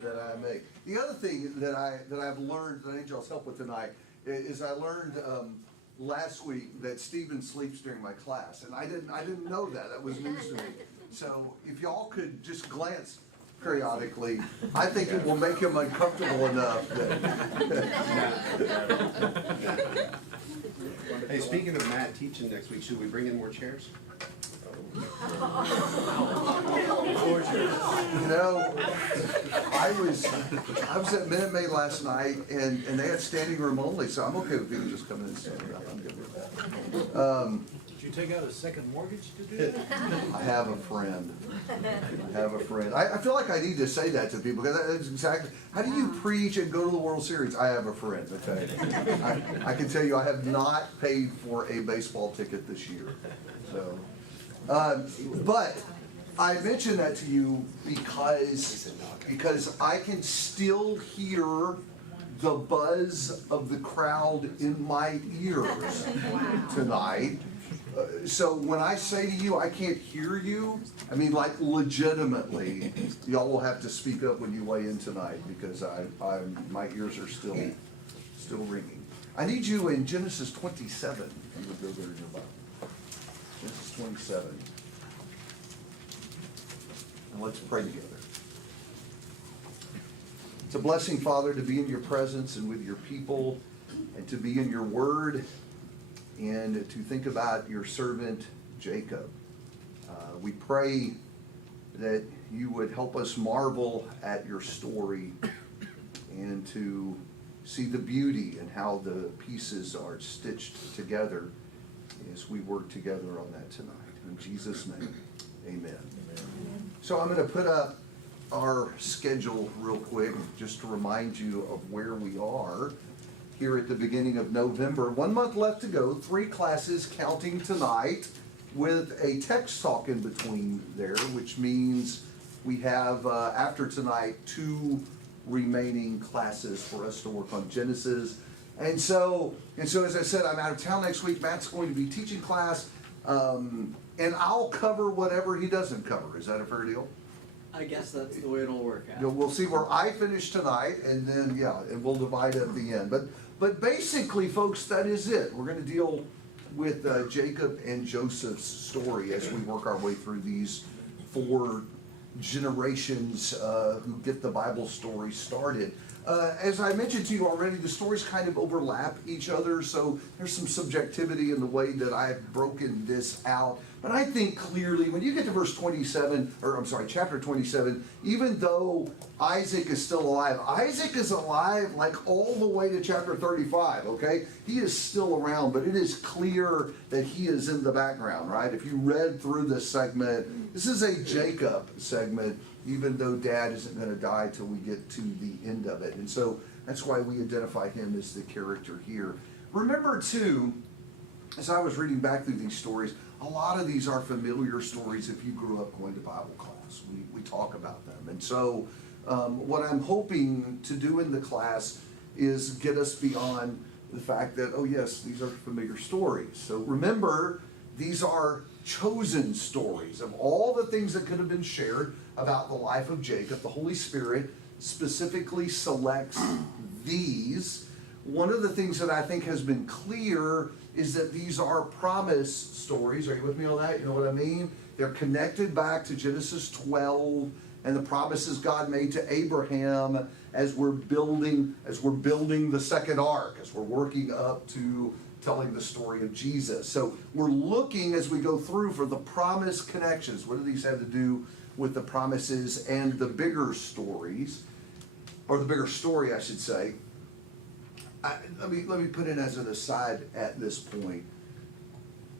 That I make. The other thing that I've learned that I need y'all's help with tonight is I learned last week that Stephen sleeps during my class, and I didn't know that. That was news to me. So if y'all could just glance periodically, I think it will make him uncomfortable enough that. Hey, speaking of Matt teaching next week, should we bring in more chairs? You know, I was at Minute Maid last night, and they had standing room only, so I'm okay with people just coming in and standing up. I'm good with that. Did you take out a second mortgage to do that? I have a friend. I feel like I need to say that to people, because that's exactly, how do you preach and go to the World Series? I have a friend, okay? I can tell you I have not paid for a baseball ticket this year, so. But I mention that to you because I can still hear the buzz of the crowd in my ears tonight. So when I say to you, I can't hear you, I mean, like, legitimately, y'all will have to speak up when you weigh in tonight, because my ears are still ringing. I need you in Genesis 27. You would go there in your Bible. Genesis 27. And let's pray together. It's a blessing, Father, to be in your presence and with your people, and to be in your word, and to think about your servant Jacob. We pray that you would help us marvel at your story and to see the beauty and how the pieces are stitched together as we work together on that tonight. In Jesus' name, amen. So I'm going to put up our schedule real quick just to remind you of where we are here at the beginning of November. 1 month left to go, 3 classes counting tonight, with a text talk in between there, which means we have, after tonight, 2 remaining classes for us to work on Genesis. And so as I said, I'm out of town next week. Matt's going to be teaching class, and I'll cover whatever he doesn't cover. Is that a fair deal? I guess that's the way it'll work out. We'll see where I finish tonight, and then, and we'll divide at the end. But basically, folks, that is it. We're going to deal with Jacob and Joseph's story as we work our way through these 4 generations who get the Bible story started. As I mentioned to you already, the stories kind of overlap each other, so there's some subjectivity in the way that I've broken this out. But I think clearly, when you get to chapter 27, even though Isaac is still alive, Isaac is alive like all the way to chapter 35, okay? He is still around, but it is clear that he is in the background, right? If you read through this segment, this is a Jacob segment, even though Dad isn't going to die till we get to the end of it. And so that's why we identify him as the character here. Remember, too, as I was reading back through these stories, a lot of these are familiar stories if you grew up going to Bible class. We talk about them. And so what I'm hoping to do in the class is get us beyond the fact that, oh yes, these are familiar stories. So remember, these are chosen stories. Of all the things that could have been shared about the life of Jacob, the Holy Spirit specifically selects these. One of the things that I think has been clear is that these are promise stories. Are you with me on that? You know what I mean? They're connected back to Genesis 12 and the promises God made to Abraham as we're building the second ark, as we're working up to telling the story of Jesus. So we're looking as we go through for the promise connections. What do these have to do with the promises and the bigger stories, or the bigger story, I should say? Let me put in as an aside at this point.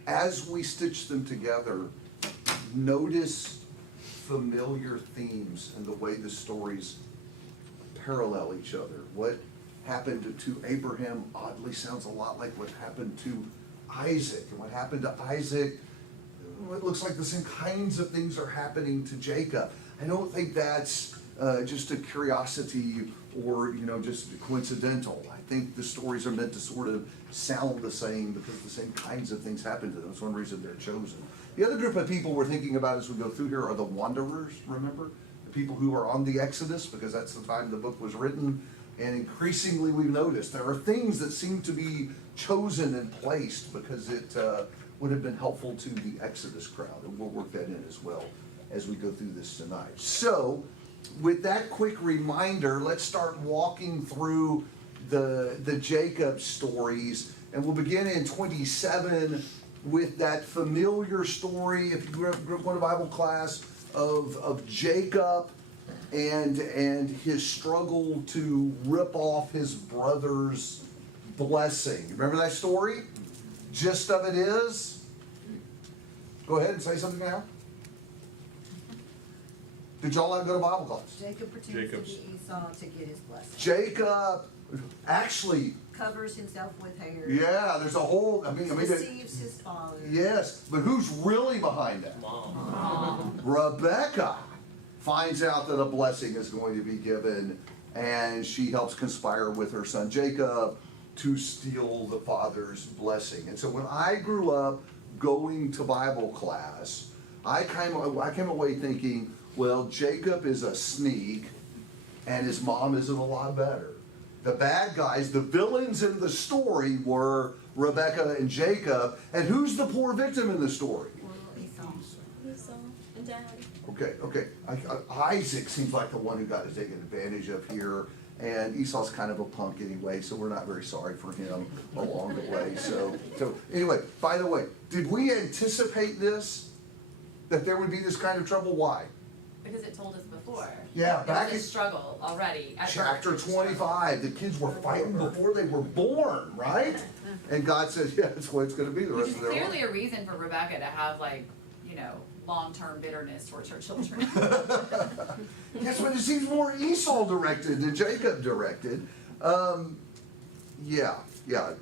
As we stitch them together, notice familiar themes and the way the stories parallel each other. What happened to Abraham oddly sounds a lot like what happened to Isaac. And what happened to Isaac, it looks like the same kinds of things are happening to Jacob. I don't think that's just a curiosity or, just coincidental. I think the stories are meant to sort of sound the same because the same kinds of things happen to them. That's one reason they're chosen. The other group of people we're thinking about as we go through here are the wanderers, remember? The people who are on the Exodus, because that's the time the book was written. And increasingly we've noticed there are things that seem to be chosen and placed because it would have been helpful to the Exodus crowd. And we'll work that in as well as we go through this tonight. So, with that quick reminder, let's start walking through the Jacob stories. And we'll begin in 27 with that familiar story, if you grew up going to Bible class, of Jacob and his struggle to rip off his brother's blessing. Remember that story? Gist of it is? Go ahead and say something now. Did y'all ever go to Bible class? Jacob pretends to be Esau to get his blessing. Jacob actually, Covers himself with hair. yeah, there's a whole, Deceives his father. yes, but who's really behind that? Mom. Rebecca finds out that a blessing is going to be given, and she helps conspire with her son Jacob to steal the father's blessing. And so when I grew up going to Bible class, I came away thinking, well, Jacob is a sneak, and his mom isn't a lot better. The bad guys, the villains in the story were Rebecca and Jacob, and who's the poor victim in the story? Esau and Dad. Okay. Isaac seems like the one who got taken advantage of here, and Esau's kind of a punk anyway, so we're not very sorry for him along the way. So anyway, by the way, did we anticipate this? That there would be this kind of trouble? Why? Because it told us before. Yeah, It back was in a struggle already. At chapter birth. 25, the kids were fighting before they were born, right? And God says, yeah, that's what it's going to be the Which rest is of their life. clearly a reason for Rebecca to have long-term bitterness towards her children. Guess what? It seems more Esau directed than Jacob directed. Yeah,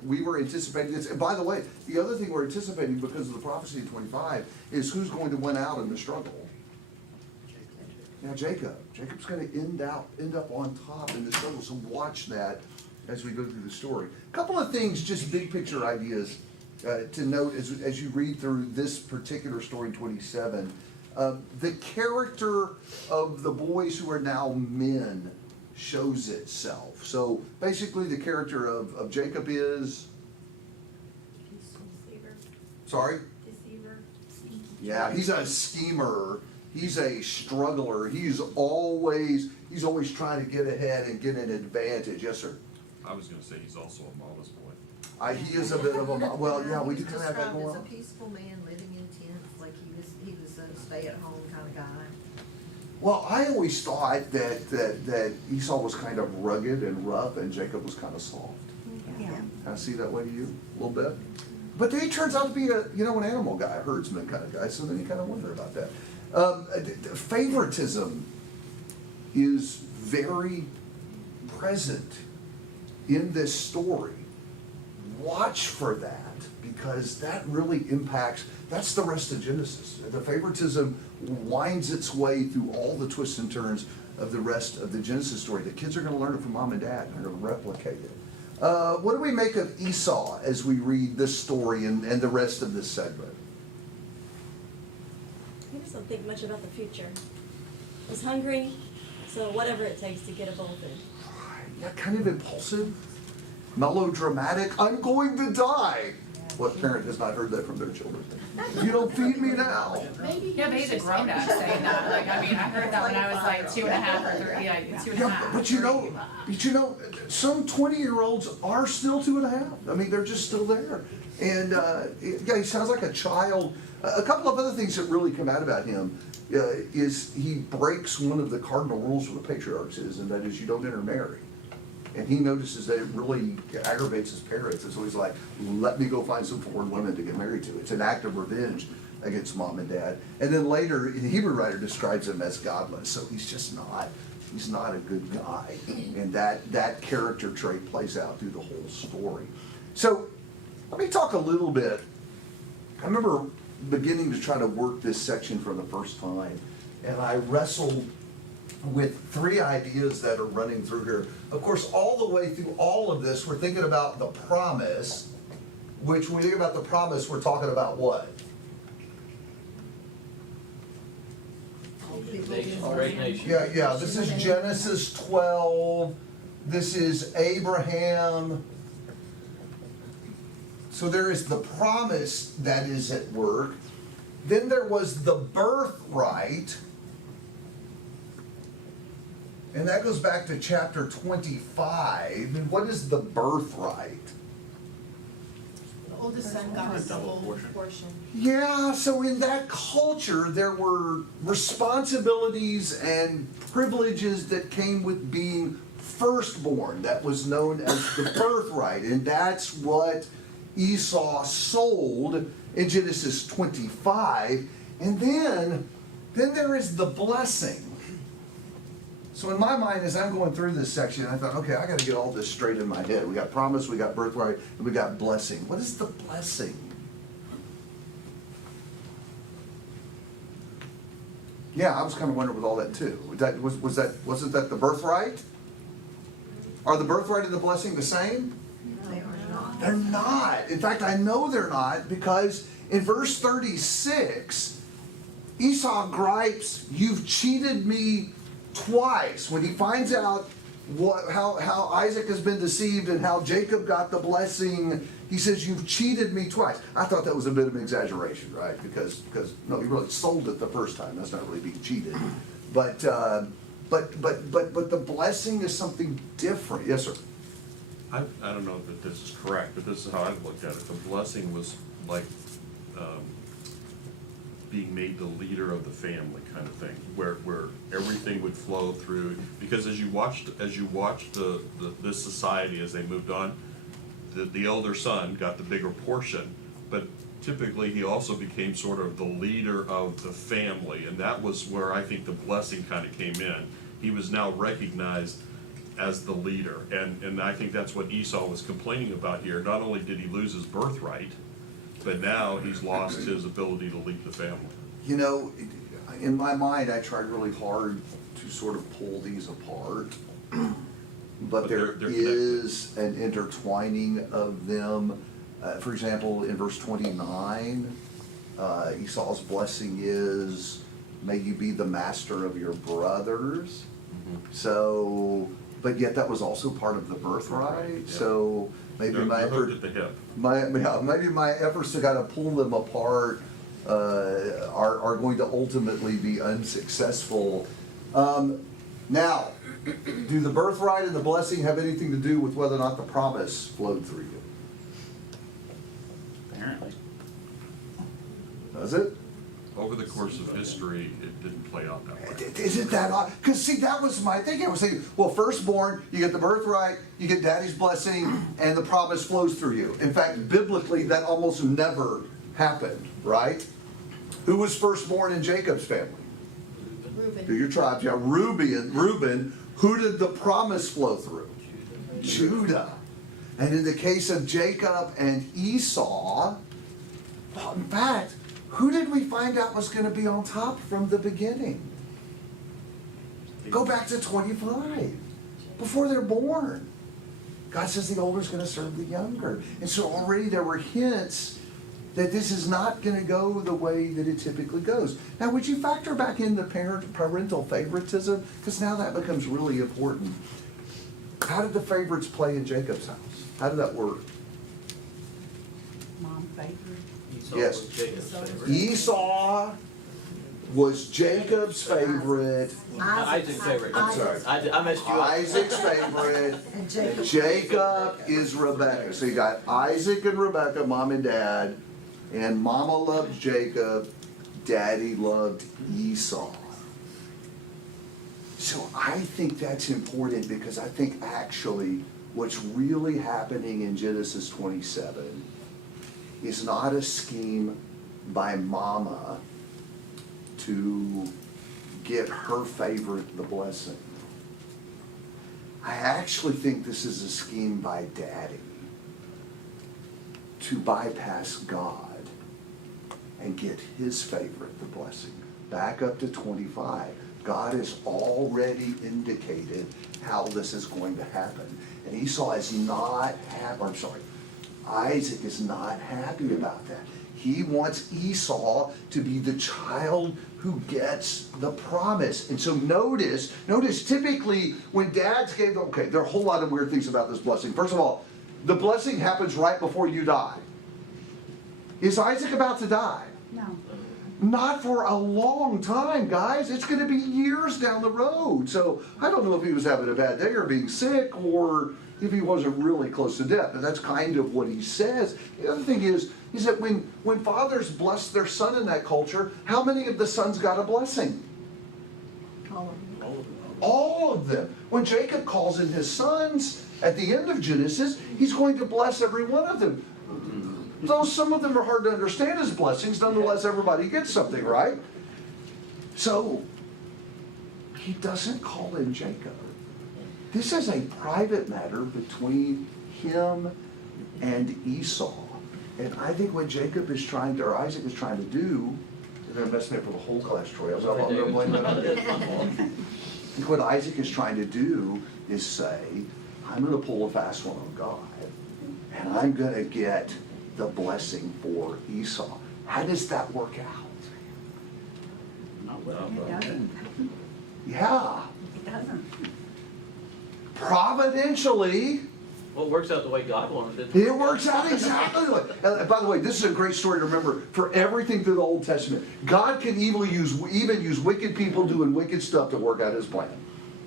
we were anticipating this. And by the way, the other thing we're anticipating because of the prophecy in 25 is who's going to win out in the struggle. Now Jacob. Jacob's going to end up on top in the struggle. So watch that as we go through the story. A couple of things, just big picture ideas to note as you read through this particular story in 27. The character of the boys who are now men shows itself. So basically the character of Jacob is, Deceiver. sorry? Deceiver. Yeah, he's a schemer. He's a struggler. He's always trying to get ahead and get an advantage. Yes, sir. I was gonna say he's also a mama's boy. He is a bit of a, well, yeah, we do kind of have that Described going as a on. peaceful man living in tents, like he was a stay-at-home kind of guy. Well, I always thought that Esau was kind of rugged and rough and Jacob was kind of soft. Yeah. Kind of see that way to you a little bit? But then he turns out to be an animal guy, a herdsman kind of guy, so then you kind of wonder about that. Favoritism is very present in this story. Watch for that, because that really impacts, that's the rest of Genesis. The favoritism winds its way through all the twists and turns of the rest of the Genesis story. The kids are going to learn it from mom and dad, and they're going to replicate it. What do we make of Esau as we read this story and the rest of this segment? He just don't think much about the future. He's hungry, so whatever it takes to get a bowl of food. Yeah, kind of impulsive, melodramatic. I'm going to die. What parent has not heard that from their children? You don't feed me now. Yeah, but he's a grown-up saying that. I heard that when I was like 2.5 or 3, two and a Yeah, half. but you know, some 20-year-olds are still 2.5. I mean, they're just still there. And yeah, he sounds like a child. A couple of other things that really come out about him is he breaks one of the cardinal rules of the patriarchs and that is you don't intermarry. And he notices that it really aggravates his parents, and so he's like, let me go find some foreign women to get married to. It's an act of revenge against mom and dad. And then later, the Hebrew writer describes him as godless, so he's not a good guy. And that character trait plays out through the whole story. So let me talk a little bit. I remember beginning to try to work this section for the first time, and I wrestled with three ideas that are running through here. Of course, all the way through all of this, we're thinking about the promise, which when we think about the promise, we're talking about what? Great nation. Yeah, this is Genesis 12, this is Abraham. So there is the promise that is at work. Then there was the birthright. And that goes back to chapter 25. And what is the birthright? The oldest son got a double portion. Yeah, so in that culture, there were responsibilities and privileges that came with being firstborn. That was known as the birthright. And that's what Esau sold in Genesis 25. And then there is the blessing. So in my mind, as I'm going through this section, I thought, okay, I got to get all this straight in my head. We got promise, we got birthright, and we got blessing. What is the blessing? Yeah, I was kind of wondering with all that too. Wasn't that the birthright? Are the birthright and the blessing the same? They are not. They're not. In fact, I know they're not because in verse 36, Esau gripes, "You've cheated me twice." When he finds out how Isaac has been deceived and how Jacob got the blessing, he says, "You've cheated me twice." I thought that was a bit of an exaggeration, right? Because no, he really sold it the first time. That's not really being cheated. But the blessing is something different. Yes, sir. I don't know that this is correct, but this is how I've looked at it. The blessing was like being made the leader of the family kind of thing, where everything would flow through. Because as you watched this society as they moved on, the elder son got the bigger portion, but typically he also became sort of the leader of the family, and that was where I think the blessing kind of came in. He was now recognized as the leader, and I think that's what Esau was complaining about here. Not only did he lose his birthright, but now he's lost his ability to lead the family. You know, in my mind, I tried really hard to sort of pull these apart. But there they're is an intertwining of them. For example, in verse 29, Esau's blessing is, "May you be the master of your brothers." So, but yet that was also part of the birthright. Yeah. So maybe They're my hooked effort, at the hip. maybe my efforts to kind of pull them apart are going to ultimately be unsuccessful. Now, do the birthright and the blessing have anything to do with whether or not the promise flowed through you? Apparently. Does it? Over the course of history, it didn't play out that way. Isn't that odd? Because see, that was my thinking. I was thinking, well, firstborn, you get the birthright, you get daddy's blessing, and the promise flows through you. In fact, biblically, that almost never happened, right? Who was firstborn in Jacob's family? Reuben. Do your tribes. Yeah, Reuben. Who did the promise flow through? Judah. And in the case of Jacob and Esau, well, in fact, who did we find out was going to be on top from the beginning? Go back to 25. Before they're born. God says the older is going to serve the younger. And so already there were hints that this is not going to go the way that it typically goes. Now, would you factor back in the parental favoritism? Because now that becomes really important. How did the favorites play in Jacob's house? How did that work? Mom favorite. Esau Yes. was Jacob's favorite. Esau was Jacob's favorite. Isaac's favorite. I'm sorry. I messed you up. Isaac's favorite. And Jacob. Jacob is Rebecca. So you got Isaac and Rebecca, mom and dad, and mama loved Jacob, daddy loved Esau. So I think that's important because I think actually what's really happening in Genesis 27 is not a scheme by mama to get her favorite the blessing. I actually think this is a scheme by daddy to bypass God and get his favorite the blessing. Back up to 25. God has already indicated how this is going to happen. And Esau is not happy, I'm sorry, Isaac is not happy about that. He wants Esau to be the child who gets the promise. And so notice typically when dads gave, okay, there are a whole lot of weird things about this blessing. First of all, the blessing happens right before you die. Is Isaac about to die? No. Not for a long time, guys. It's going to be years down the road. So I don't know if he was having a bad day or being sick or if he wasn't really close to death. But that's kind of what he says. The other thing is that when fathers bless their son in that culture, how many of the sons got a blessing? All of them. When Jacob calls in his sons at the end of Genesis, he's going to bless every one of them. Though some of them are hard to understand as blessings, nonetheless everybody gets something, right? So, he doesn't call in Jacob. This is a private matter between him and Esau. And I think what Jacob is trying to, or Isaac is trying to do, they're going to mess me up with the whole class, Troy. I'm going to blame that on you. I think what Isaac is trying to do is say, I'm going to pull a fast one on God, and I'm going to get the blessing for Esau. How does that work out? Yeah. It doesn't. Providentially, Well, it works out the way God wanted it. it works out exactly the way. By the way, this is a great story to remember for everything through the Old Testament. God can even use wicked people doing wicked stuff to work out his plan.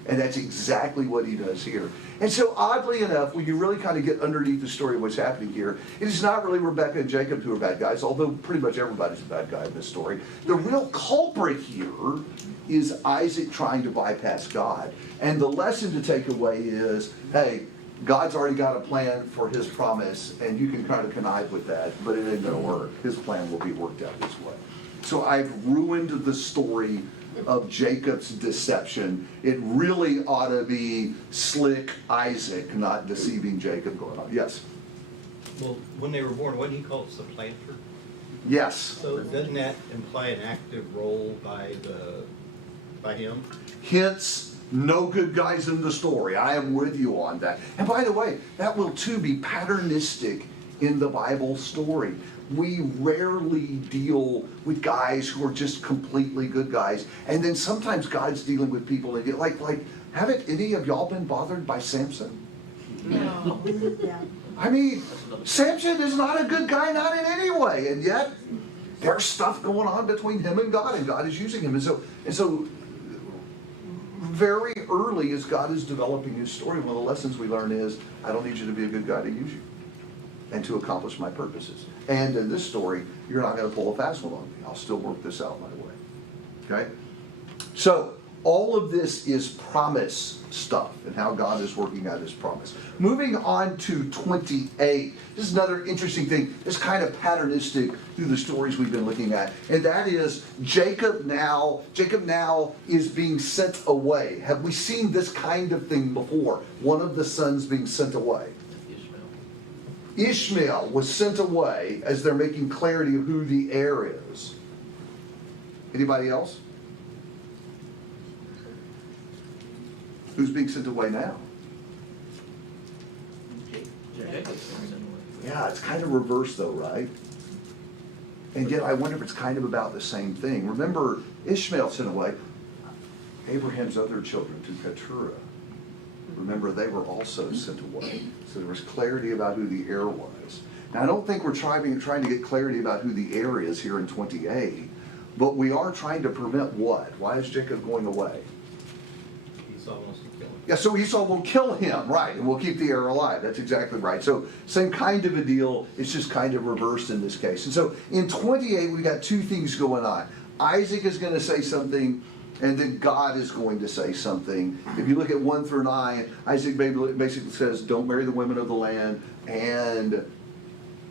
And that's exactly what he does here. And so oddly enough, when you really kind of get underneath the story of what's happening here, it is not really Rebekah and Jacob who are bad guys, although pretty much everybody's a bad guy in this story. The real culprit here is Isaac trying to bypass God. And the lesson to take away is, hey, God's already got a plan for his promise, and you can kind of connive with that, but it ain't going to work. His plan will be worked out this way. So I've ruined the story of Jacob's deception. It really ought to be slick Isaac, not deceiving Jacob going on. Yes? Well, when they were born, wasn't he called supplanter? Yes. So doesn't that imply an active role by him? Hence, no good guys in the story. I am with you on that. And by the way, that will too be patternistic in the Bible story. We rarely deal with guys who are just completely good guys. And then sometimes God's dealing with people, like haven't any of y'all been bothered by Samson? No. Yeah. I mean, Samson is not a good guy, not in any way. And yet, there's stuff going on between him and God is using him. And so very early as God is developing his story, one of the lessons we learn is, I don't need you to be a good guy to use you and to accomplish my purposes. And in this story, you're not going to pull a fast one on me. I'll still work this out my way. Okay? So, all of this is promise stuff and how God is working out his promise. Moving on to 28. This is another interesting thing. It's kind of patternistic through the stories we've been looking at. And that is Jacob now is being sent away. Have we seen this kind of thing before? One of the sons being sent away. Ishmael was sent away as they're making clarity of who the heir is. Anybody else? Who's being sent away now? Yeah, it's kind of reversed though, right? And yet I wonder if it's kind of about the same thing. Remember, Ishmael sent away Abraham's other children to Keturah. Remember, they were also sent away. So there was clarity about who the heir was. Now, I don't think we're trying to get clarity about who the heir is here in 28, but we are trying to prevent what? Why is Jacob going away? Esau wants to kill him. Yeah, so Esau will kill him, right, and we'll keep the heir alive. That's exactly right. So same kind of a deal, it's just kind of reversed in this case. And so in 28, we got two things going on. Isaac is going to say something, and then God is going to say something. If you look at 1 through 9, Isaac basically says, don't marry the women of the land, and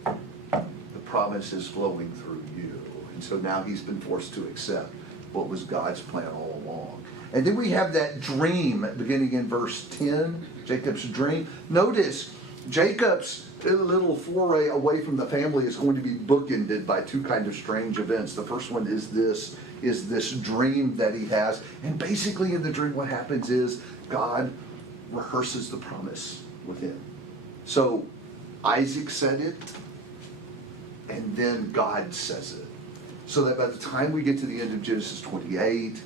the promise is flowing through you. And so now he's been forced to accept what was God's plan all along. And then we have that dream beginning in verse 10, Jacob's dream. Notice, Jacob's little foray away from the family is going to be bookended by two kind of strange events. The first one is this. is this dream that he has. And basically in the dream what happens is God rehearses the promise with him. So Isaac said it, and then God says it. So that by the time we get to the end of Genesis 28,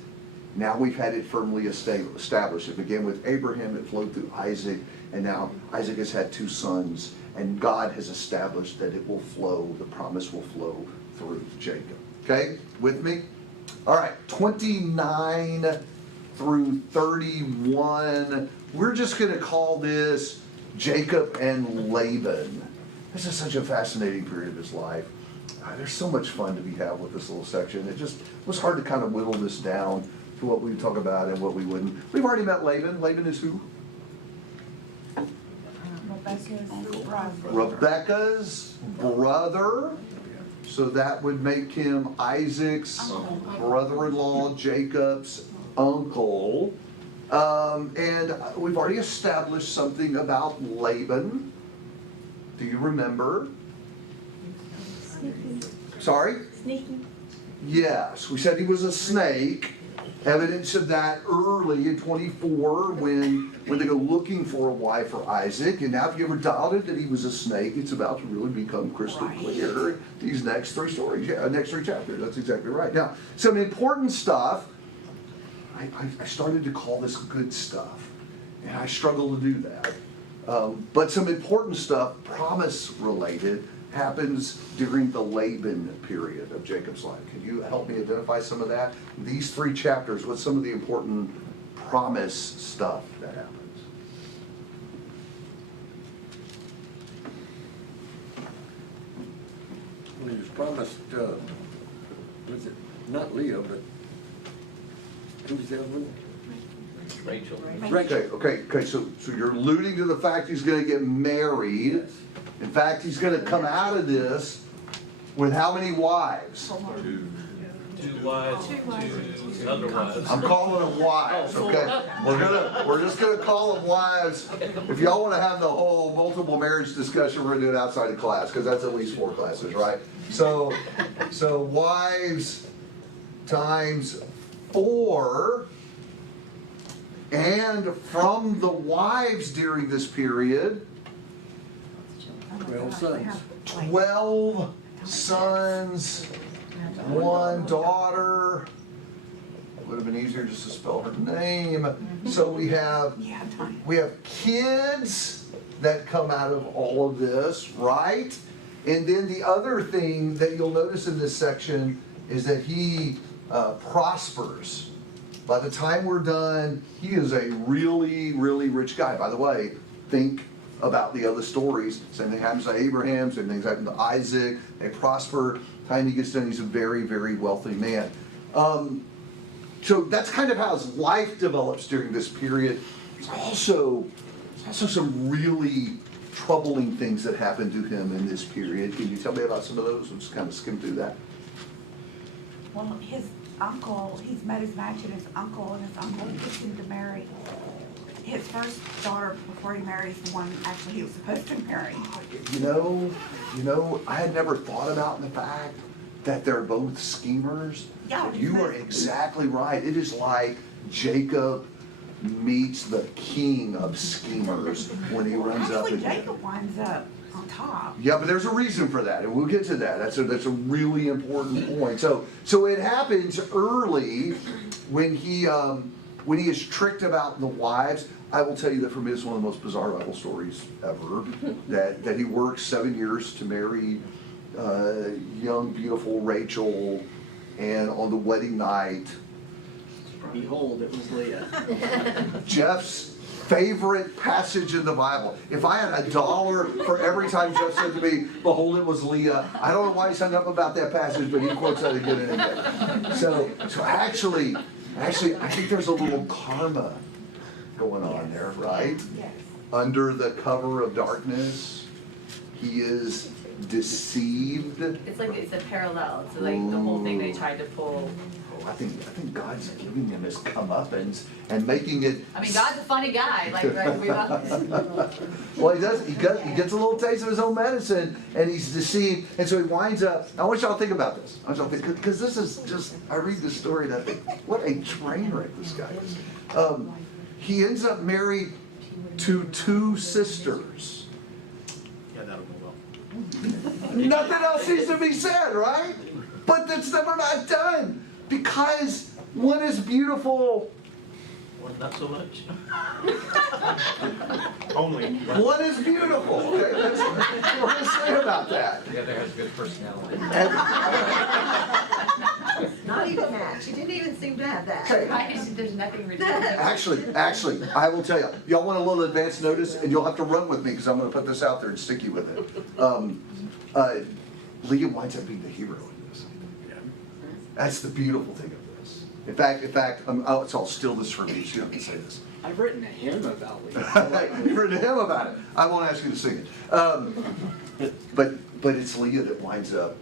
now we've had it firmly established. It began with Abraham, it flowed through Isaac, and now Isaac has had 2 sons, and God has established that it will flow, the promise will flow through Jacob. Okay, with me? All right, 29 through 31, we're just gonna call this Jacob and Laban. This is such a fascinating period of his life. There's so much fun to be had with this little section. It just was hard to kind of whittle this down to what we would talk about and what we wouldn't. We've already met Laban. Laban is who? Rebecca's brother. So that would make him Isaac's brother-in-law, Jacob's uncle. And we've already established something about Laban. Do you remember? Sneaky. Sorry? Sneaky. Yes, we said he was a snake. Evidence of that early in 24 when they go looking for a wife for Isaac. And now if you ever doubted that he was a snake, it's about to really become crystal clear. These next 3 stories, next 3 chapters. That's exactly right. Now, some important stuff. I started to call this good stuff, and I struggle to do that. But some important stuff, promise related, happens during the Laban period of Jacob's life. Can you help me identify some of that? These 3 chapters, what's some of the important promise stuff that happens? Well, he was promised, was it, not Leah, but who's the other one? Rachel. Okay, so you're alluding to the fact he's gonna get married. In fact, he's gonna come out of this with how many wives? 2 wives, 2 other wives. I'm calling them wives, okay? We're just gonna call them wives. If y'all wanna have the whole multiple marriage discussion, we're gonna do it outside of class, because that's at least 4 classes, right? So wives times 4, and from the wives during this period, 12 sons. 12 sons, 1 daughter. It would have been easier just to spell her name. So we have kids that come out of all of this, right? And then the other thing that you'll notice in this section is that he prospers. By the time we're done, he is a really, really rich guy. By the way, think about the other stories. Same thing happens to Abraham, same things happen to Isaac. They prosper. Time he gets done, he's a very, very wealthy man. So that's kind of how his life develops during this period. There's also some really troubling things that happen to him in this period. Can you tell me about some of those? We'll just kind of skim through that. Well, his uncle, he's met his match and his uncle gets him to marry his first daughter before he marries the one actually he was supposed to marry. You know, I had never thought about the fact that they're both schemers. Yeah. You are exactly right. It is like Jacob meets the king of schemers when he runs up. Actually, Jacob winds up on top. Yeah, but there's a reason for that, and we'll get to that. That's a really important point. So it happens early when he is tricked about the wives. I will tell you that for me, it's one of the most bizarre Bible stories ever. that he works 7 years to marry young, beautiful Rachel, and on the wedding night, Behold, it was Leah. Jeff's favorite passage in the Bible. If I had $1 for every time Jeff said to me, behold, it was Leah, I don't know why he's hung up about that passage, but he quotes that again and again. So actually, I think there's a little karma going on there, right? Yes. Under the cover of darkness, he is deceived. It's like, it's a parallel to like the whole thing they tried to pull. I think God's giving him his comeuppance and making it. I mean, God's a funny guy, like we Well, he gets a little taste of his own medicine, and he's deceived, and so he winds up. I want y'all to think about this. I want y'all to think, because this is just. I read this story and I think, what a train wreck this guy is. He ends up married to two sisters. Yeah, that'll go well. Nothing else needs to be said, right? But that's never not done because one is beautiful. One not so much. Only. One is beautiful. Okay, that's what we're gonna say about that. The other has good personality. Not even that, she didn't even seem to have that. Okay. There's nothing ridiculous. Actually, I will tell you. Y'all want a little advance notice, and you'll have to run with me because I'm going to put this out there and stick you with it. Leah winds up being the hero in this. That's the beautiful thing of this. In fact, so I'll steal this from you. So you don't have to say this. I've written a hymn about Leah. You've written a hymn about it. I won't ask you to sing it. But it's Leah that winds up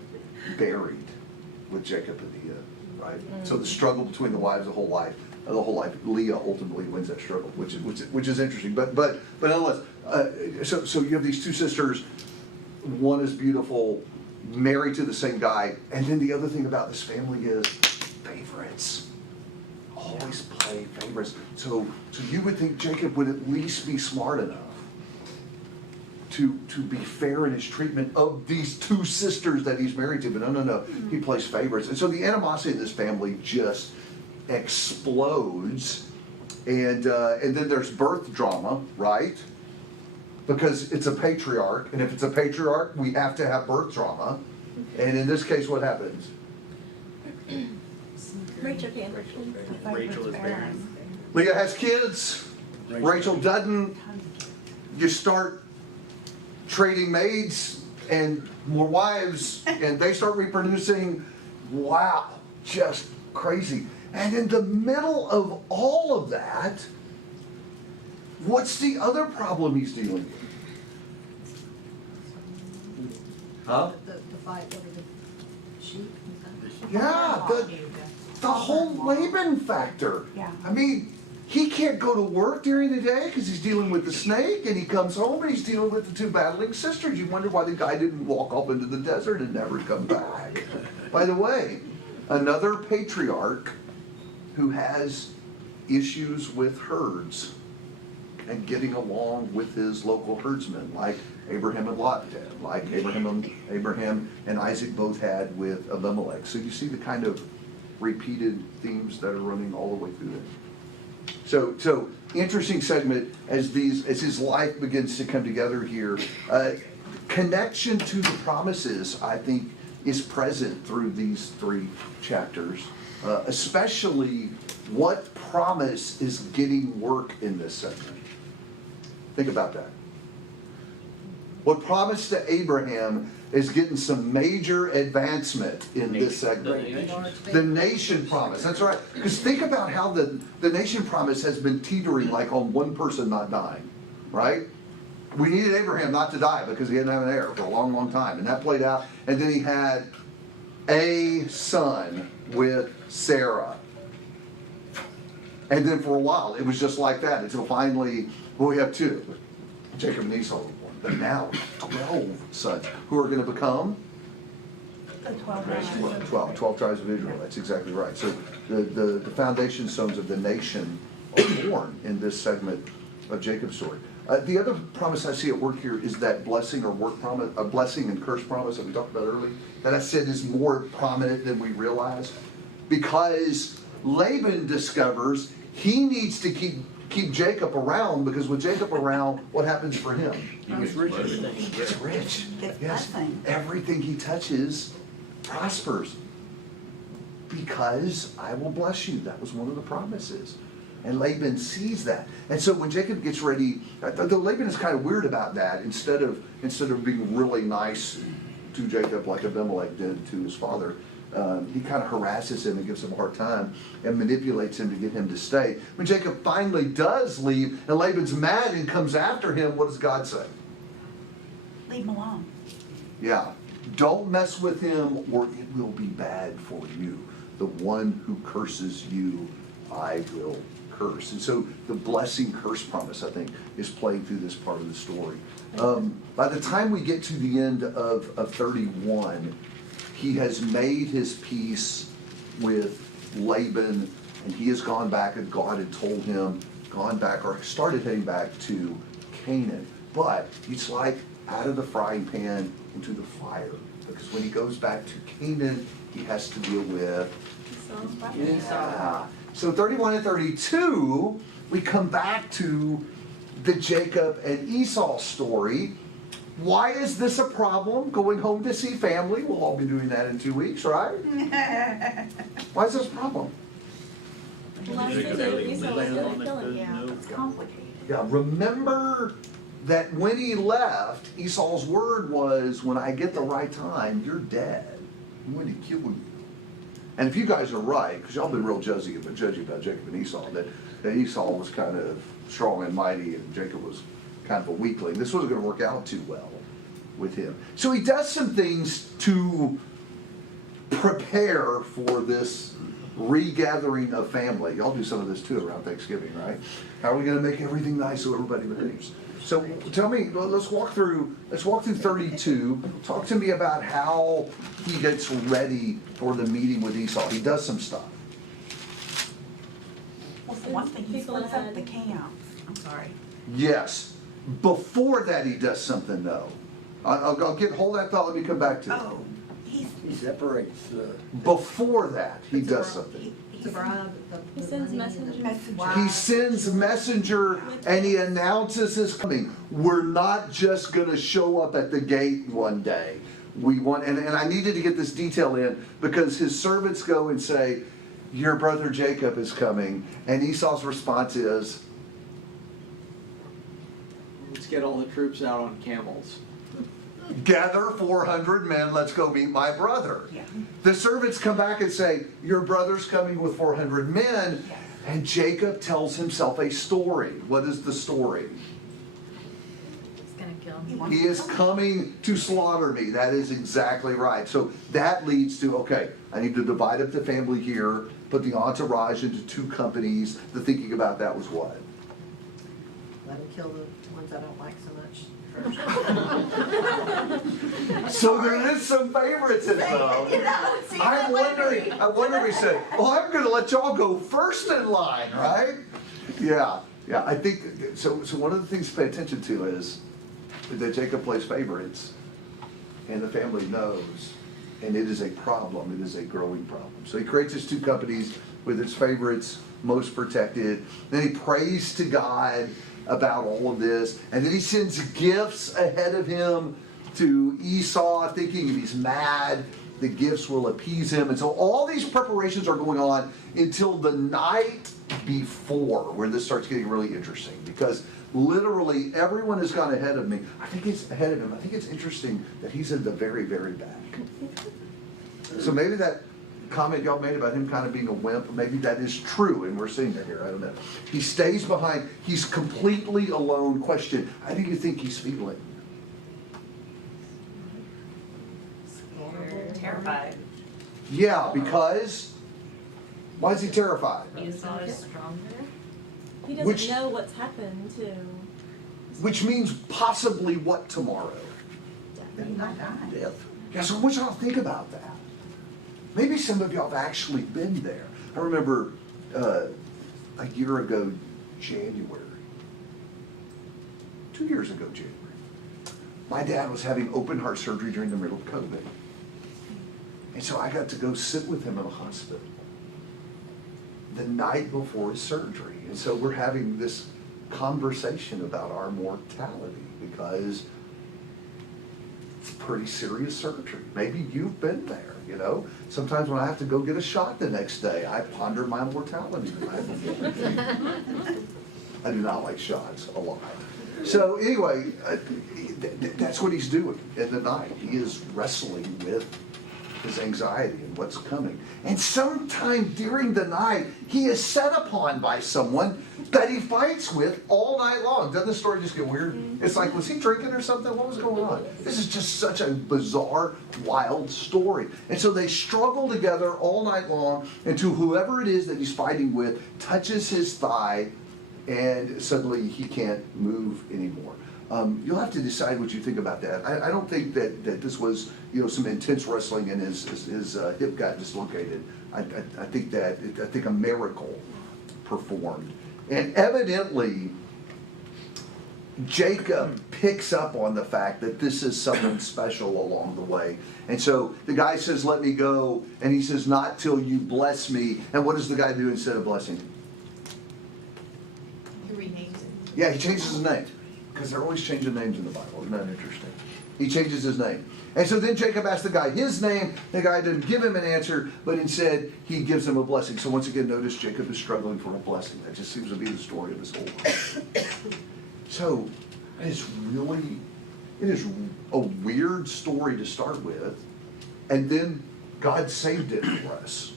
buried with Jacob and Leah, right? So the struggle between the wives, the whole life, Leah ultimately wins that struggle, which is interesting. But nonetheless, so you have these two sisters. One is beautiful, married to the same guy, and then the other thing about this family is favorites. Always play favorites. So you would think Jacob would at least be smart enough to be fair in his treatment of these two sisters that he's married to, but no, he plays favorites. And so the animosity in this family just explodes, and then there's birth drama, right? Because it's a patriarch, and if it's a patriarch, we have to have birth drama. And in this case, what happens? Rachel can. Rachel is barren. Leah has kids, Rachel doesn't. You start trading maids and more wives, and they start reproducing. Wow, just crazy. And in the middle of all of that, what's the other problem he's dealing with? Huh? The fight over the sheep. Yeah, the whole Laban factor. Yeah. I mean, he can't go to work during the day because he's dealing with the snake, and he comes home and he's dealing with the two battling sisters. You wonder why the guy didn't walk off into the desert and never come back. By the way, another patriarch who has issues with herds and getting along with his local herdsmen, like Abraham and Lot did, like Abraham and Isaac both had with Abimelech. So you see the kind of repeated themes that are running all the way through there. So interesting segment as his life begins to come together here. Connection to the promises, I think, is present through these three chapters, especially what promise is getting work in this segment. Think about that. What promise to Abraham is getting some major advancement in this segment. The nation promise, that's right. Because think about how the nation promise has been teetering like on one person not dying, right? We needed Abraham not to die because he didn't have an heir for a long, long time. And that played out. And then he had a son with Sarah. And then for a while, it was just like that until finally, well, we have two, Jacob and Esau. But now 12 sons who are going to become The 12 12 tribes of Israel. That's exactly right. So the foundation stones of the nation are born in this segment of Jacob's story. The other promise I see at work here is that blessing or work promise, a blessing and curse promise that we talked about earlier, that I said is more prominent than we realize, because Laban discovers he needs to keep Jacob around, because with Jacob around, what happens for him? He gets rich. He gets rich. Gets Yes, blessing. everything he touches prospers. Because I will bless you. That was one of the promises. And Laban sees that. And so when Jacob gets ready, though Laban is kind of weird about that, instead of being really nice to Jacob like Abimelech did to his father, he kind of harasses him and gives him a hard time and manipulates him to get him to stay. When Jacob finally does leave and Laban's mad and comes after him, what does God say? leave him alone. Yeah, don't mess with him or it will be bad for you. The one who curses you, I will curse. And so the blessing curse promise, I think, is playing through this part of the story. By the time we get to the end of 31, he has made his peace with Laban, and he has gone back, and God had told him, gone back, or started heading back to Canaan. But it's like out of the frying pan into the fire, because when he goes back to Canaan, he has to deal with So 31 and 32, we come back to the Jacob and Esau story. Why is this a problem? Going home to see family. We'll all be doing that in 2 weeks, right? Why is this a problem? Last Sunday, Esau was gonna kill him. Yeah, it's complicated. Yeah, remember that when he left, Esau's word was, when I get the right time, you're dead. I'm going to kill you. And if you guys are right, because y'all been real judgy about Jacob and Esau, that Esau was kind of strong and mighty and Jacob was kind of a weakling, this wasn't going to work out too well with him. So he does some things to prepare for this regathering of family. Y'all do some of this too around Thanksgiving, right? How are we going to make everything nice so everybody behaves? So tell me, let's walk through 32. Talk to me about how he gets ready for the meeting with Esau. He does some stuff. Well, for one thing, he People splits up ahead. the camps. I'm sorry. Yes. Before that, he does something though. I'll get hold of that thought. Let me come back to it. Oh, He separates, Before that, he does something. To bribe He the sends money and the messengers. wives. He sends messenger and he announces his coming. We're not just gonna show up at the gate one day. We want, and I needed to get this detail in because his servants go and say, your brother Jacob is coming. And Esau's response is, Let's get all the troops out on camels. gather 400 men, let's go meet my brother. Yeah. The servants come back and say, your brother's coming with 400 men. Yes. And Jacob tells himself a story. What is the story? He's gonna kill He him. wants He to is kill him. coming to slaughter me. That is exactly right. So that leads to, okay, I need to divide up the family here, put the entourage into 2 companies. The thinking about that was what? Let him kill the ones I don't like so much. So there is some favoritism. I'm wondering if he said, well, I'm gonna let y'all go first in line, right? Yeah, I think, so one of the things to pay attention to is that Jacob plays favorites, and the family knows, and it is a problem, it is a growing problem. So he creates his 2 companies with his favorites, most protected, then he prays to God about all of this, and then he sends gifts ahead of him to Esau, thinking if he's mad, the gifts will appease him. And so all these preparations are going on until the night before, where this starts getting really interesting, because literally everyone has gone ahead of me. I think it's ahead of him. I think it's interesting that he's in the very, very back. So maybe that comment y'all made about him kind of being a wimp, maybe that is true, and we're seeing that here. I don't know. He stays behind. He's completely alone. Question, how do you think he's feeling? Terrified. Yeah, because why is he terrified? Esau is stronger. He doesn't Which- know what's happened to. Which means possibly what tomorrow? He might die. death. Yeah, so what y'all think about that? Maybe some of y'all have actually been there. I remember a year ago, January, 2 years ago, January, my dad was having open heart surgery during the middle of COVID. And so I got to go sit with him in the hospital the night before his surgery. And so we're having this conversation about our mortality because it's pretty serious surgery. Maybe you've been there, you know? Sometimes when I have to go get a shot the next day, I ponder my mortality. I do not like shots a lot. So anyway, that's what he's doing in the night. He is wrestling with his anxiety and what's coming. And sometime during the night, he is set upon by someone that he fights with all night long. Doesn't the story just get weird? It's like, was he drinking or something? What was going on? This is just such a bizarre, wild story. And so they struggle together all night long until whoever it is that he's fighting with touches his thigh, and suddenly he can't move anymore. You'll have to decide what you think about that. I don't think that this was, some intense wrestling and his hip got dislocated. I think a miracle performed. And evidently, Jacob picks up on the fact that this is someone special along the way. And so the guy says, let me go. And he says, not till you bless me. And what does the guy do instead of blessing? He renames it. Yeah, he changes his name. Because they're always changing names in the Bible. Isn't that interesting? He changes his name. And so then Jacob asks the guy his name. The guy didn't give him an answer, but instead he gives him a blessing. So once again, notice Jacob is struggling for a blessing. That just seems to be the story of this whole life. So it is a weird story to start with. And then God saved it for us.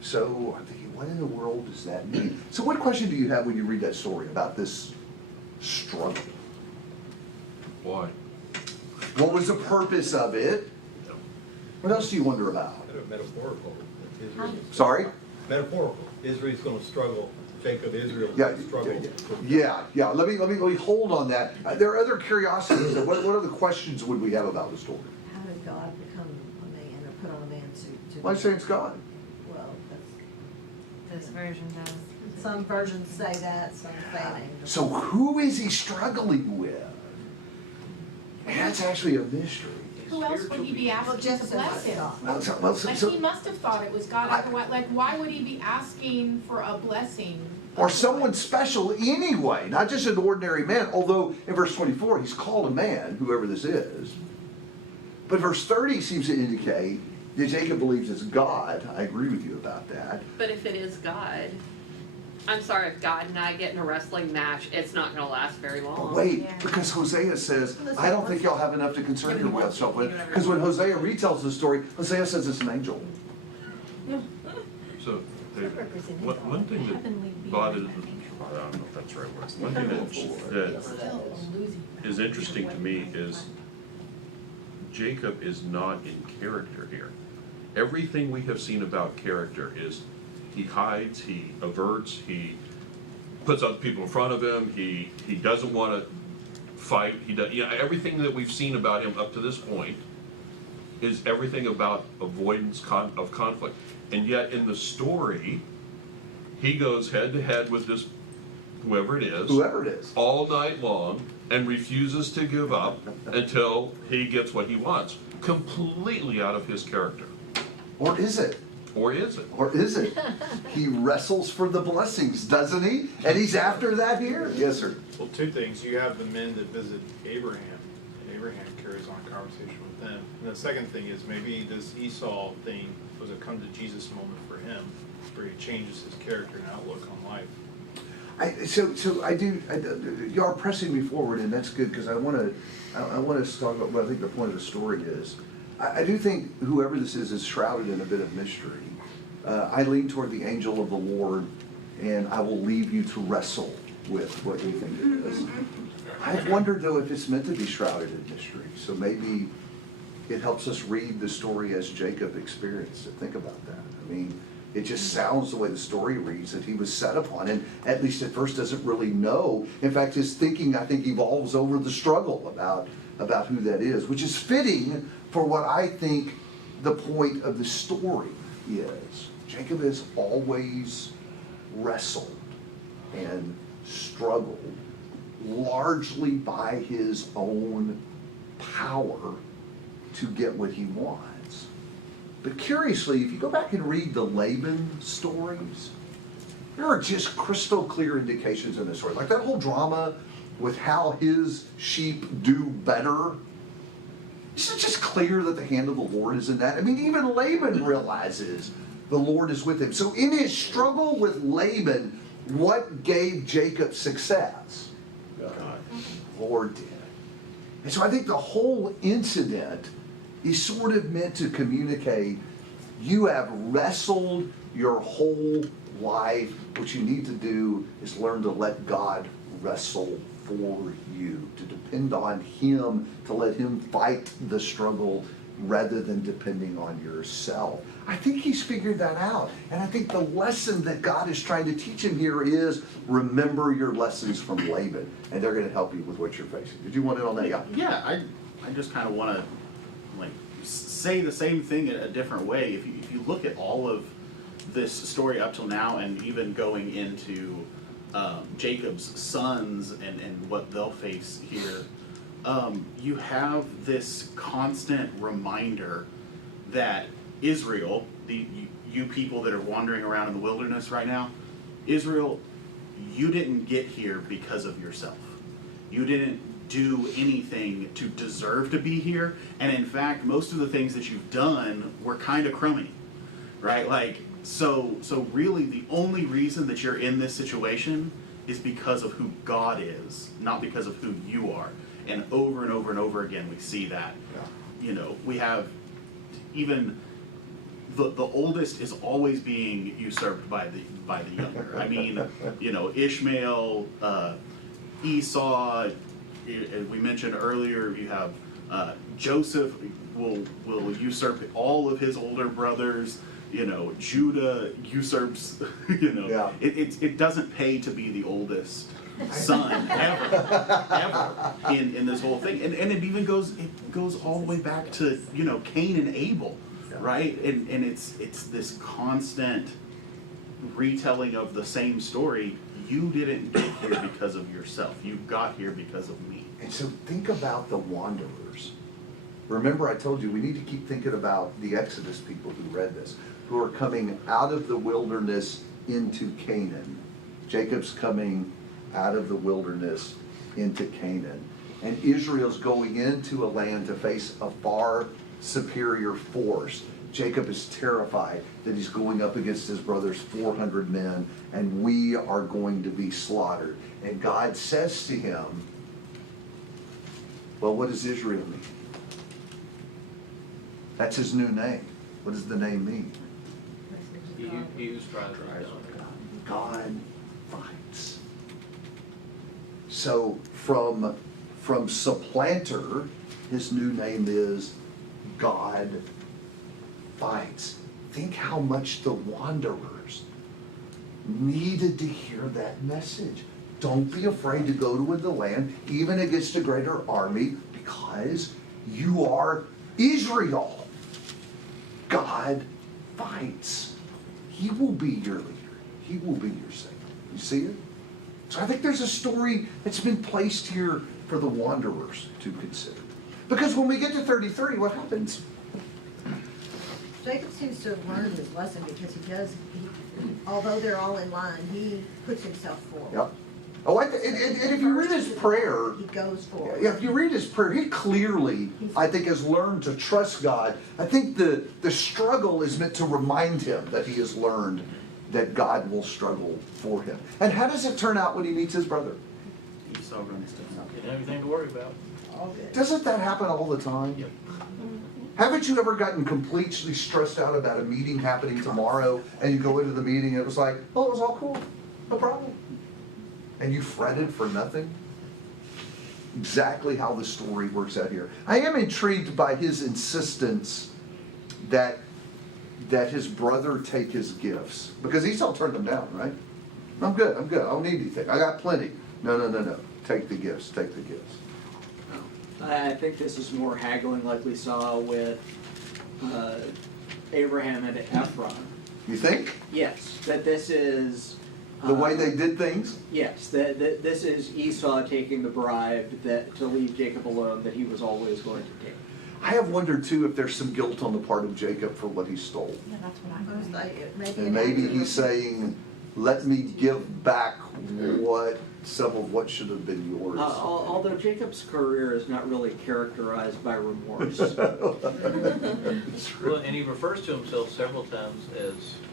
So I'm thinking, what in the world does that mean? So what question do you have when you read that story about this struggle? Why? What was the purpose of it? What else do you wonder about? Metaphorical. Israel- Sorry? Metaphorical. Israel's gonna struggle, Jacob, Israel is Yeah, gonna struggle. yeah. Let me hold on that. There are other curiosities. What other questions would we have about the story? How did God become a man or put on a man to? Why say it's God? Well, This version does. some versions say that, some say. So who is he struggling with? And that's actually a mystery. Who else would he be asking to bless him? Like, he must have thought it was God, like, why would he be asking for a blessing? Or someone special anyway, not just an ordinary man, although in verse 24 he's called a man, whoever this is. But verse 30 seems to indicate that Jacob believes it's God. I agree with you about that. But if it is God, I'm sorry, if God and I get in a wrestling match, it's not gonna last very long. But wait, because Hosea says, I don't think y'all have enough to concern yourself with. Because when Hosea retells the story, Hosea says it's an angel. So, one thing that bothered, I don't know if that's the right word. One thing that is interesting to me is Jacob is not in character here. Everything we have seen about character is he hides, he averts, he puts other people in front of him, he doesn't want to fight, everything that we've seen about him up to this point is everything about avoidance of conflict. And yet in the story, he goes head to head with this, whoever it is, all night long, and refuses to give up until he gets what he wants. Completely out of his character. Or is it? Or is it? Or is it? He wrestles for the blessings, doesn't he? And he's after that here? Yes, sir. Well, two things. You have the men that visit Abraham, and Abraham carries on a conversation with them. And the second thing is maybe this Esau thing was a come to Jesus moment for him, where he changes his character and outlook on life. You are pressing me forward, and that's good because I want to talk about what I think the point of the story is. I do think whoever this is shrouded in a bit of mystery. I lean toward the angel of the Lord, and I will leave you to wrestle with what you think it is. I've wondered, though, if it's meant to be shrouded in mystery. So maybe it helps us read the story as Jacob experienced it. Think about that. I mean, it just sounds the way the story reads that he was set upon, and at least at first doesn't really know. In fact, his thinking, I think, evolves over the struggle about who that is, which is fitting for what I think the point of the story is. Jacob has always wrestled and struggled largely by his own power to get what he wants. But curiously, if you go back and read the Laban stories, there are just crystal clear indications in the story. Like that whole drama with how his sheep do better. It's just clear that the hand of the Lord is in that. I mean, even Laban realizes the Lord is with him. So in his struggle with Laban, what gave Jacob success? God. The Lord did. And so I think the whole incident He's sort of meant to communicate, you have wrestled your whole life. What you need to do is learn to let God wrestle for you, to depend on Him, to let Him fight the struggle rather than depending on yourself. I think he's figured that out. And I think the lesson that God is trying to teach him here is remember your lessons from Laban, and they're going to help you with what you're facing. Did you want in on that? Yeah, I just kind of want to like say the same thing in a different way. If you look at all of this story up till now, and even going into Jacob's sons and what they'll face here, you have this constant reminder that Israel, you people that are wandering around in the wilderness right now, Israel, you didn't get here because of yourself. You didn't do anything to deserve to be here, and in fact, most of the things that you've done were kind of crummy, right? Like, so really the only reason that you're in this situation is because of who God is, not because of who you are. And over and over and over again, we see that. Yeah. You know, we have even the oldest is always being usurped by the younger. I mean, you know, Ishmael, Esau. We mentioned earlier, you have Joseph will usurp all of his older brothers. You know, Judah usurps. You know, yeah. It doesn't pay to be the oldest son ever in this whole thing, and it even goes all the way back to, you know, Cain and Abel, right? And it's this constant retelling of the same story. You didn't get here because of yourself. You got here because of me. And so think about the wanderers. Remember, I told you we need to keep thinking about the Exodus people who read this, who are coming out of the wilderness into Canaan. Jacob's coming out of the wilderness into Canaan. And Israel's going into a land to face a far superior force. Jacob is terrified that he's going up against his brother's 400 men, and we are going to be slaughtered. And God says to him, well, what does Israel mean? That's his new name. What does the name mean? He who strives with God. God fights. So from supplanter, his new name is God fights. Think how much the wanderers needed to hear that message. Don't be afraid to go to the land, even against a greater army, because you are Israel. God fights. He will be your leader. He will be your savior. You see it? So I think there's a story that's been placed here for the wanderers to consider. Because when we get to 33, what happens? Jacob seems to have learned his lesson, because although they're all in line, he puts himself forward. Yep. Oh, and if you read his prayer, he goes forward. Yeah, if you read his prayer, he clearly, I think, has learned to trust God. I think the struggle is meant to remind him that he has learned that God will struggle for him. And how does it turn out when he meets his brother? Esau runs to him. Didn't have anything to worry about. All good. Doesn't that happen all the time? Yep. Haven't you ever gotten completely stressed out about a meeting happening tomorrow, and you go into the meeting and it was like, oh, it was all cool, no problem. And you fretted for nothing? Exactly how the story works out here. I am intrigued by his insistence that his brother take his gifts. Because Esau turned them down, right? I'm good. I don't need anything. I got plenty. No. Take the gifts. I think this is more haggling like we saw with Abraham and Ephron. You think? Yes, that this is... The way they did things? Yes, that this is Esau taking the bribe to leave Jacob alone that he was always going to take. I have wondered, too, if there's some guilt on the part of Jacob for what he stole. Yeah, that's what I was like. And maybe he's saying, let me give back some of what should have been yours. Although Jacob's career is not really characterized by remorse. Well, and he refers to himself several times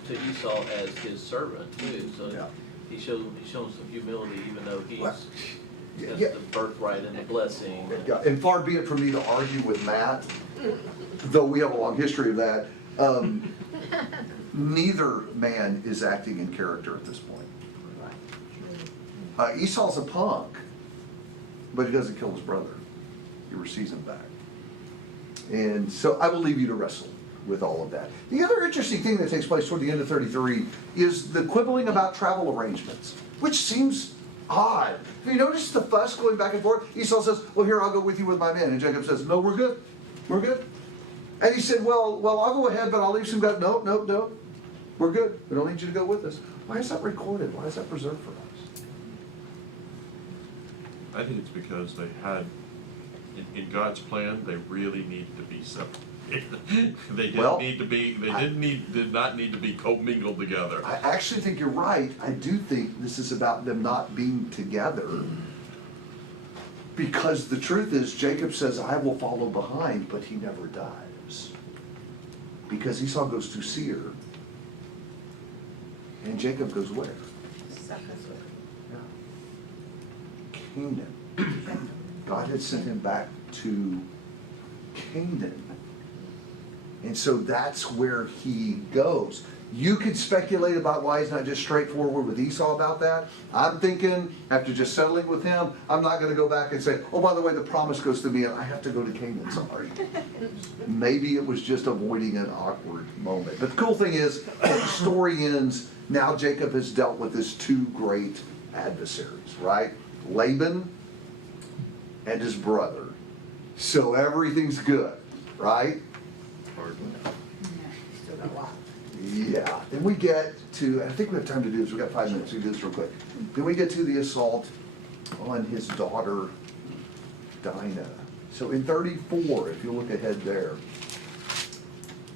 to Esau as his servant too. So Yeah. he shows some humility, even though he's Yeah. got the birthright and the blessing. Yeah, and far be it from me to argue with Matt, though we have a long history of that. Neither man is acting in character at this point. Esau's a punk, but he doesn't kill his brother. He receives him back. And so I will leave you to wrestle with all of that. The other interesting thing that takes place toward the end of 33 is the quibbling about travel arrangements, which seems odd. Have you noticed the fuss going back and forth? Esau says, well, here, I'll go with you with my men. And Jacob says, no, we're good. We're good. And he said, well, I'll go ahead, but I'll leave some guys. No. We're good. We don't need you to go with us. Why is that recorded? Why is that preserved for us? I think it's because they had, in God's plan, they really needed to be separated. They did not need to be commingled together. I actually think you're right. I do think this is about them not being together. Because the truth is, Jacob says, I will follow behind, but he never does. Because Esau goes to Seir, and Jacob goes where? Canaan. God had sent him back to Canaan. And so that's where he goes. You could speculate about why he's not just straightforward with Esau about that. I'm thinking, after just settling with him, I'm not going to go back and say, oh, by the way, the promise goes to me and I have to go to Canaan, sorry. Maybe it was just avoiding an awkward moment. But the cool thing is, the story ends, now Jacob has dealt with his two great adversaries, right? Laban and his brother. So everything's good, right? Yeah, then we get to, I think we have time to do this, we've got 5 minutes, we do this real quick. Then we get to the assault on his daughter, Dinah. So in 34, if you look ahead there,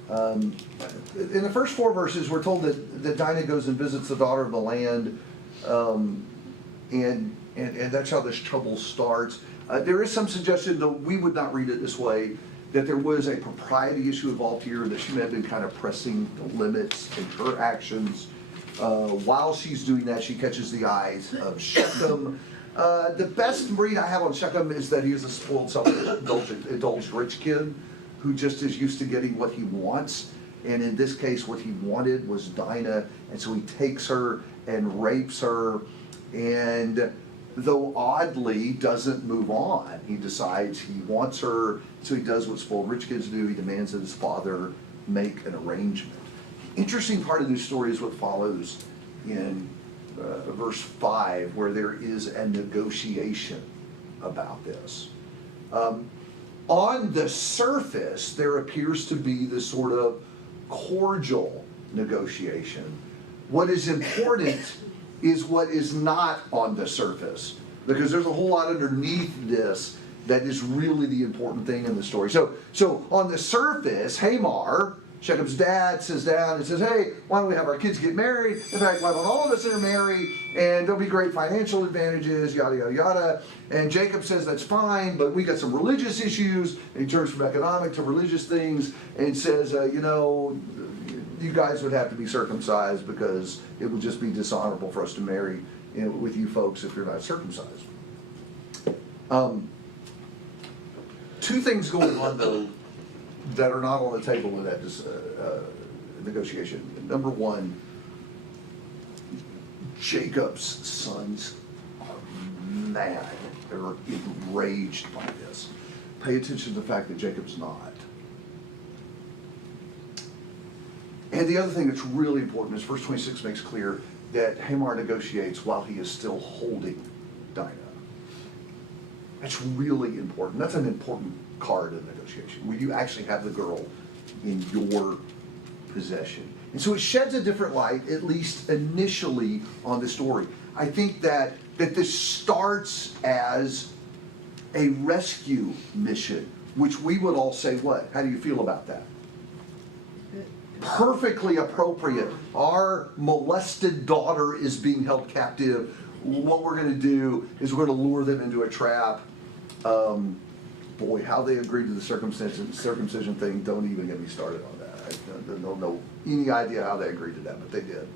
in the first 4 verses, we're told that Dinah goes and visits the daughter of the land, and that's how this trouble starts. There is some suggestion, though we would not read it this way, that there was a propriety issue involved here, that she may have been kind of pressing the limits in her actions. While she's doing that, she catches the eyes of Shechem. The best read I have on Shechem is that he is a spoiled, self-indulged rich kid who just is used to getting what he wants. And in this case, what he wanted was Dinah, and so he takes her and rapes her, and though oddly doesn't move on. He decides he wants her, so he does what spoiled rich kids do. He demands that his father make an arrangement. The interesting part of this story is what follows in verse 5, where there is a negotiation about this. On the surface, there appears to be this sort of cordial negotiation. What is important is what is not on the surface, because there's a whole lot underneath this that is really the important thing in the story. So on the surface, Hamor, Shechem's dad, sits down and says, hey, why don't we have our kids get married? In fact, why don't all of us intermarry, and there'll be great financial advantages, yada, yada, yada. And Jacob says that's fine, but we got some religious issues, and he turns from economic to religious things and says, you guys would have to be circumcised because it would just be dishonorable for us to marry with you folks if you're not circumcised. 2 things going on, though, that are not on the table in that negotiation. Number 1, Jacob's sons are mad. They're enraged by this. Pay attention to the fact that Jacob's not. And the other thing that's really important is verse 26 makes clear that Hamor negotiates while he is still holding Dinah. That's really important. That's an important card in negotiation, where you actually have the girl in your possession. And so it sheds a different light, at least initially, on the story. I think that this starts as a rescue mission, which we would all say, what? How do you feel about that? Perfectly appropriate. Our molested daughter is being held captive. What we're going to do is we're going to lure them into a trap. Boy, how they agreed to the circumcision thing, don't even get me started on that. I don't know any idea how they agreed to that, but they did.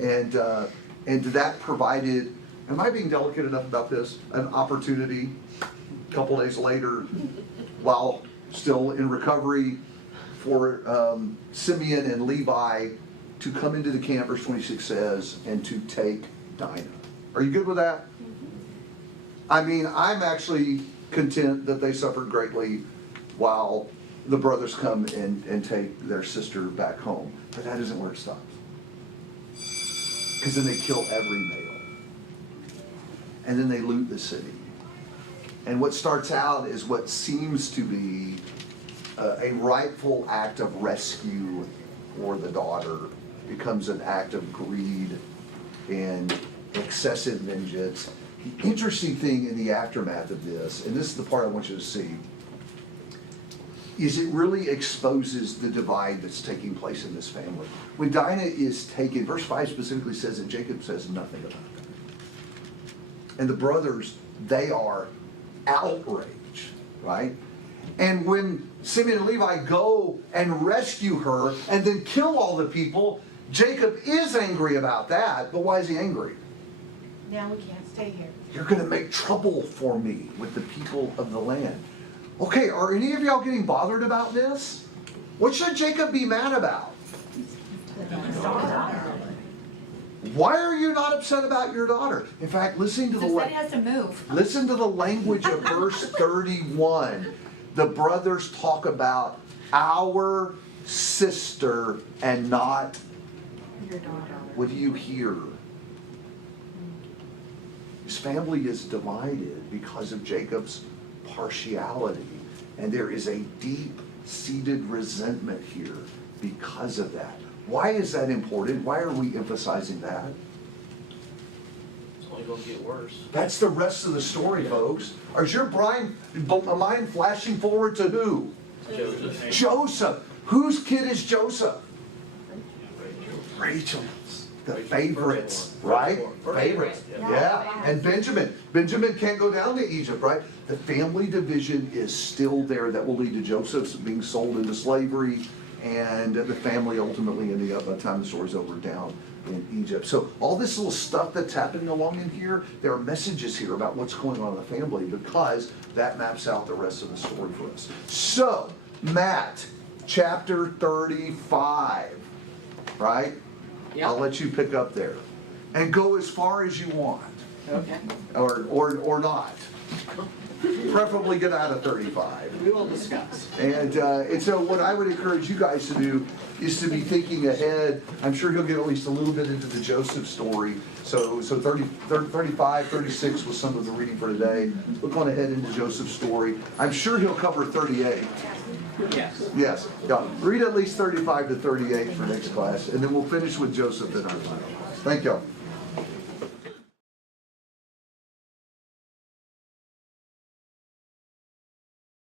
And that provided, am I being delicate enough about this? An opportunity, a couple days later, while still in recovery, for Simeon and Levi to come into the camp, verse 26 says, and to take Dinah. Are you good with that? I mean, I'm actually content that they suffered greatly while the brothers come and take their sister back home. But that isn't where it stops. Because then they kill every male. And then they loot the city. And what starts out is what seems to be a rightful act of rescue for the daughter becomes an act of greed and excessive vengeance. The interesting thing in the aftermath of this, and this is the part I want you to see, is it really exposes the divide that's taking place in this family. When Dinah is taken, verse 5 specifically says that Jacob says nothing about it. And the brothers, they are outraged, right? And when Simeon and Levi go and rescue her and then kill all the people, Jacob is angry about that, but why is he angry? Now we can't stay here. You're going to make trouble for me with the people of the land. Okay, are any of y'all getting bothered about this? What should Jacob be mad about? Why are you not upset about your daughter? In fact, listen to Just said he has to move. listen to the language of verse 31. The brothers talk about our sister and not Your daughter. what do you hear? His family is divided because of Jacob's partiality. And there is a deep-seated resentment here because of that. Why is that important? Why are we emphasizing that? It's only gonna get worse. That's the rest of the story, folks. Is your mind flashing forward to who? Joseph. Joseph. Whose kid is Joseph? Rachel's. The favorites, right? Favorites. Yeah. And Benjamin. Benjamin can't go down to Egypt, right? The family division is still there that will lead to Joseph's being sold into slavery and the family ultimately ending up, by the time the story's over, down in Egypt. So all this little stuff that's happening along in here, there are messages here about what's going on in the family because that maps out the rest of the story for us. So, Matt, chapter 35, right? Yeah. I'll let you pick up there. And go as far as you want. Okay. Or not. Preferably get out of 35. We will discuss. And so what I would encourage you guys to do is to be thinking ahead. I'm sure he'll get at least a little bit into the Joseph story. So 35, 36 was some of the reading for today. Look on ahead into Joseph's story. I'm sure he'll cover 38. Yes. Yes. Yeah. Read at least 35 to 38 for next class, and then we'll finish with Joseph in our final class. Thank y'all.